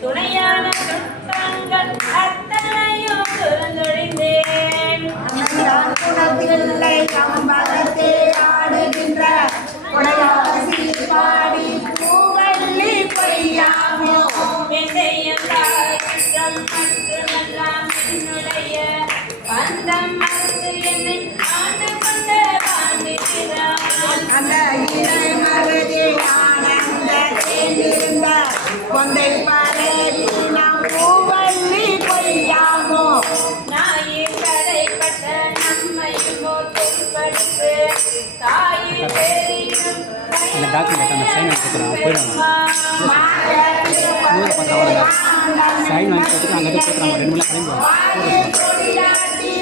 துணையான நுட்பங்கள் அத்தனையும் துறந்தொழிந்தேன் குணத்தில்லை அம்பலத்தே ஆடுகின்ற கொடையாசி பாடி பூவல்லி பொய்யாமோ. விந்தையெல்லாம் குற்றம் மற்றுமெல்லாம் என்னுடைய பந்தம் மறுத்து என்னை ஆண்டு கொண்ட பாண்டிக்கிறான் அந்த அந்த டாக்குமெண்ட் அந்த சைன் வாங்கி கொடுத்துருவாங்க போயிடுவாங்க சைன் வாங்கி கொடுத்துட்டு அங்கே போய் கொடுத்துறாங்க ரெண்டு மணி கிளம்பி கொடியாட்டி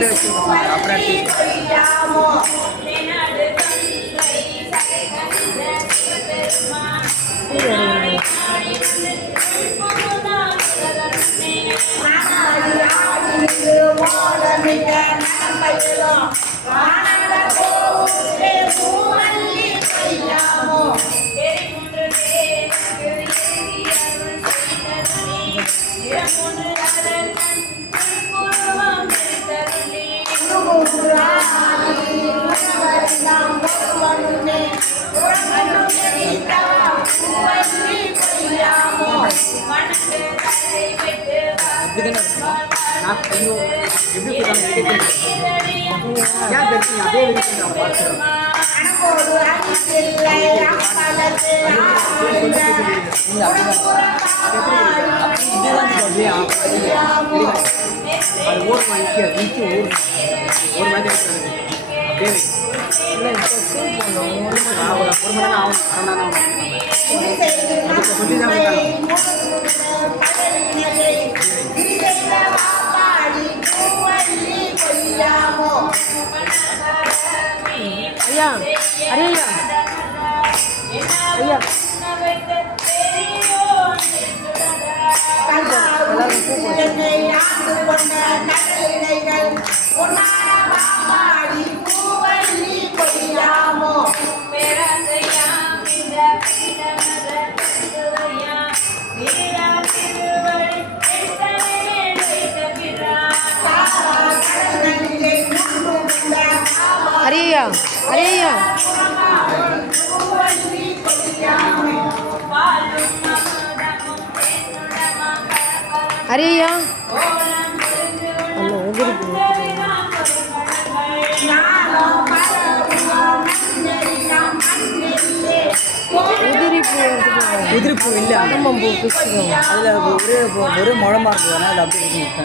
ஒரு மணி நேரம் அப்படி இருக்கணும் நான் ஐயோ எப்படி ஏன் தெரியும் அதே விதத்தில் பார்த்துருவேன் அது ஊர் வாங்கி நிற்கி ஊர் ஒரு மாதிரி தேவை இல்லை இப்போ ஒரு மணி நேரம் ஆகும் அரை நேரம் ஆகும் சொல்லி தான் ஐயா அரியையா ஐயா கொடியாமோ அரியையா உதிரி பூ இல்லை குடும்பம் பூ பிடிச்சிக்கோங்க அதில் ஒரே ஒரே முழமா இருக்குது ஆனால் அது அப்படியே இருக்கு.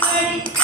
Bye.